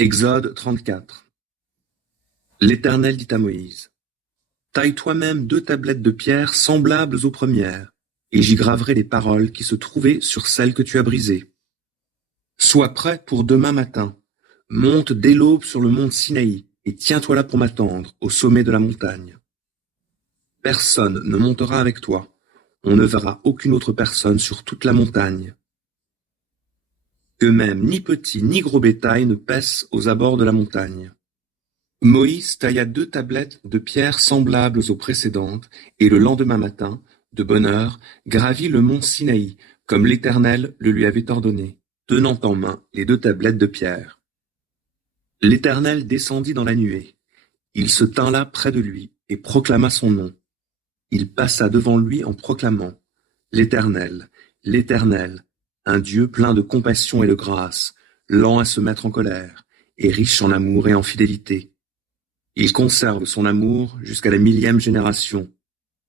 Exode 34. L'Éternel dit à Moïse: Taille toi-même 2 tablettes de pierre semblables aux premières, et j'y graverai les paroles qui se trouvaient sur celles que tu as brisées. Sois prêt pour demain matin. Monte dès l'aube sur le mont Sinaï, et tiens-toi là pour m'attendre, au sommet de la montagne. Personne ne montera avec toi. On ne verra aucune autre personne sur toute la montagne. Que même ni petit ni gros bétail ne paisse aux abords de la montagne. Moïse tailla 2 tablettes de pierre semblables aux précédentes, et le lendemain matin, de bonne heure, gravit le mont Sinaï, comme l'Éternel le lui avait ordonné, tenant en main les 2 tablettes de pierre. L'Éternel descendit dans la nuée. Il se tint là près de lui, et proclama son nom. Il passa devant lui en proclamant: L'Éternel, l'Éternel, un Dieu plein de compassion et de grâce, lent à se mettre en colère, et riche en amour et en fidélité. Il conserve son amour jusqu'à la 1000e génération.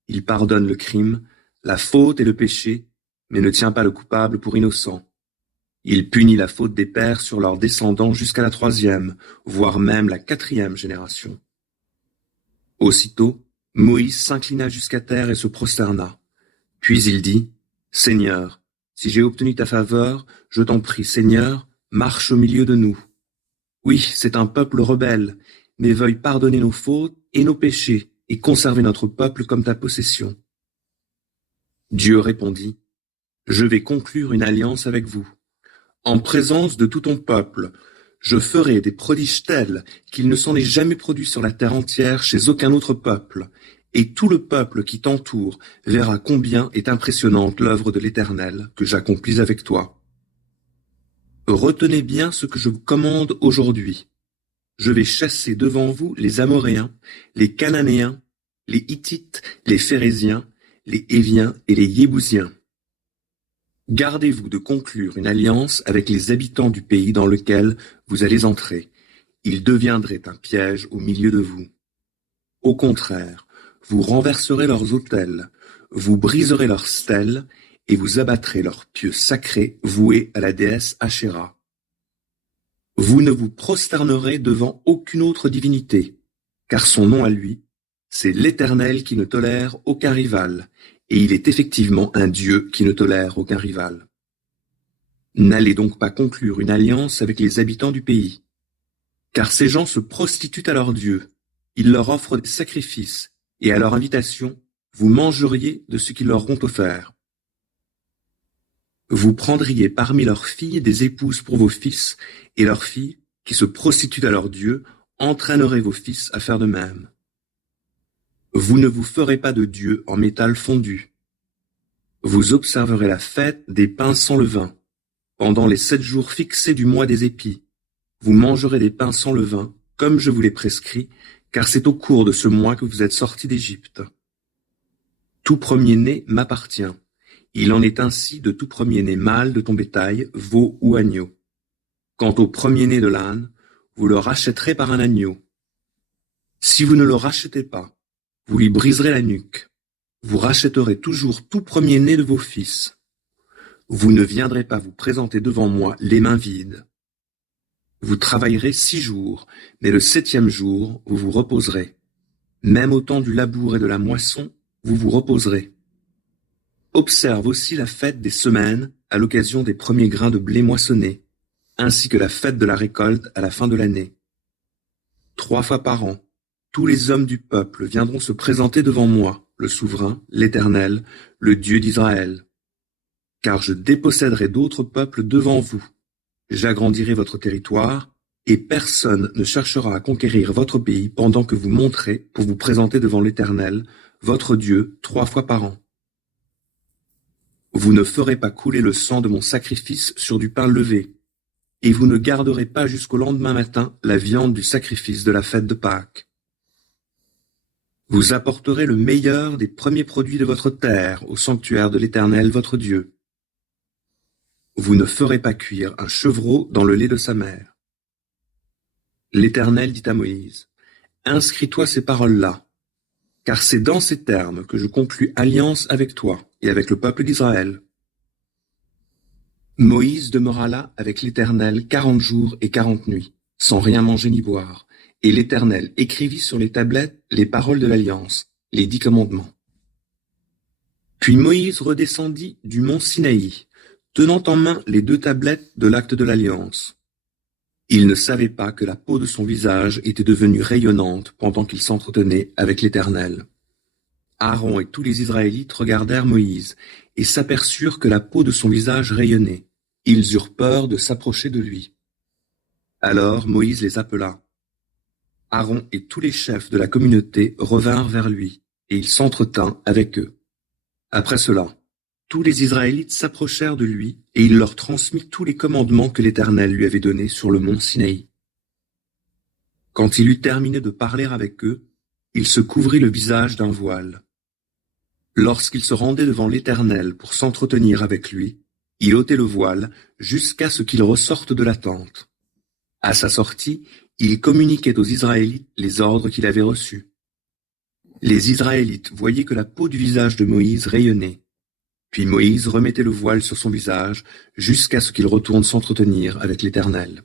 Il pardonne le crime, la faute et le péché, mais ne tient pas le coupable pour innocent. Il punit la faute des pères sur leurs descendants jusqu'à la 3e, voire même la 4e génération. Aussitôt, Moïse s'inclina jusqu'à terre et se prosterna. Puis il dit: Seigneur, si j'ai obtenu ta faveur, je t'en prie, Seigneur, marche au milieu de nous. Oui, c'est un peuple rebelle, mais veuille pardonner nos fautes et nos péchés, et conserver notre peuple comme ta possession. Dieu répondit: Je vais conclure une alliance avec vous. En présence de tout ton peuple, je ferai des prodiges tels qu'il ne s'en est jamais produit sur la terre entière chez aucun autre peuple, et tout le peuple qui t'entoure verra combien est impressionnante l'œuvre de l'Éternel que j'accomplis avec toi. Retenez bien ce que je vous commande aujourd'hui. Je vais chasser devant vous les Amoréens, les Cananéens, les Hittites, les Phéréziens, les Héviens et les Yébousiens. Gardez-vous de conclure une alliance avec les habitants du pays dans lequel vous allez entrer. Ils deviendraient un piège au milieu de vous. Au contraire, vous renverserez leurs autels, vous briserez leurs stèles, et vous abattrez leurs pieux sacrés voués à la déesse Ashéra. Vous ne vous prosternerez devant aucune autre divinité, car son nom à lui, c'est l'Éternel qui ne tolère aucun rival, et il est effectivement un Dieu qui ne tolère aucun rival. N'allez donc pas conclure une alliance avec les habitants du pays, car ces gens se prostituent à leurs dieux, ils leur offrent des sacrifices, et à leur invitation, vous mangeriez de ce qu'ils leur ont offert. Vous prendriez parmi leurs filles des épouses pour vos fils, et leurs filles, qui se prostituent à leurs dieux, entraîneraient vos fils à faire de même. Vous ne vous ferez pas de dieu en métal fondu. Vous observerez la fête des pains sans levain. Pendant les 7 jours fixés du mois des épis, vous mangerez des pains sans levain, comme je vous l'ai prescrit, car c'est au cours de ce mois que vous êtes sortis d'Égypte. Tout premier-né m'appartient. Il en est ainsi de tout premier-né mâle de ton bétail, veau ou agneau. Quant au premier-né de l'âne, vous le rachèterez par un agneau. Si vous ne le rachetez pas, vous lui briserez la nuque. Vous rachèterez toujours tout premier-né de vos fils. Vous ne viendrez pas vous présenter devant moi les mains vides. Vous travaillerez 6 jours, mais le 7e jour, vous vous reposerez. Même au temps du labour et de la moisson, vous vous reposerez. Observe aussi la fête des semaines à l'occasion des premiers grains de blé moissonnés, ainsi que la fête de la récolte à la fin de l'année. 3 fois par an, tous les hommes du peuple viendront se présenter devant moi, le souverain, l'Éternel, le Dieu d'Israël. Car je déposséderai d'autres peuples devant vous. J'agrandirai votre territoire, et personne ne cherchera à conquérir votre pays pendant que vous monterez pour vous présenter devant l'Éternel, votre Dieu, 3 fois par an. Vous ne ferez pas couler le sang de mon sacrifice sur du pain levé, et vous ne garderez pas jusqu'au lendemain matin la viande du sacrifice de la fête de Pâques. Vous apporterez le meilleur des premiers produits de votre terre au sanctuaire de l'Éternel votre Dieu. Vous ne ferez pas cuire un chevreau dans le lait de sa mère. L'Éternel dit à Moïse: Inscris-toi ces paroles-là, car c'est dans ces termes que je conclus alliance avec toi et avec le peuple d'Israël. Moïse demeura là avec l'Éternel 40 jours et 40 nuits, sans rien manger ni boire, et l'Éternel écrivit sur les tablettes les paroles de l'Alliance, les 10 commandements. Puis Moïse redescendit du mont Sinaï, tenant en main les 2 tablettes de l'acte de l'Alliance. Il ne savait pas que la peau de son visage était devenue rayonnante pendant qu'il s'entretenait avec l'Éternel. Aaron et tous les Israélites regardèrent Moïse et s'aperçurent que la peau de son visage rayonnait. Ils eurent peur de s'approcher de lui. Alors Moïse les appela. Aaron et tous les chefs de la communauté revinrent vers lui, et il s'entretint avec eux. Après cela, tous les Israélites s'approchèrent de lui, et il leur transmit tous les commandements que l'Éternel lui avait donnés sur le mont Sinaï. Quand il eut terminé de parler avec eux, il se couvrit le visage d'un voile. Lorsqu'il se rendait devant l'Éternel pour s'entretenir avec lui, il ôtait le voile jusqu'à ce qu'il ressorte de la tente. À sa sortie, il communiquait aux Israélites les ordres qu'il avait reçus. Les Israélites voyaient que la peau du visage de Moïse rayonnait. Puis Moïse remettait le voile sur son visage jusqu'à ce qu'il retourne s'entretenir avec l'Éternel.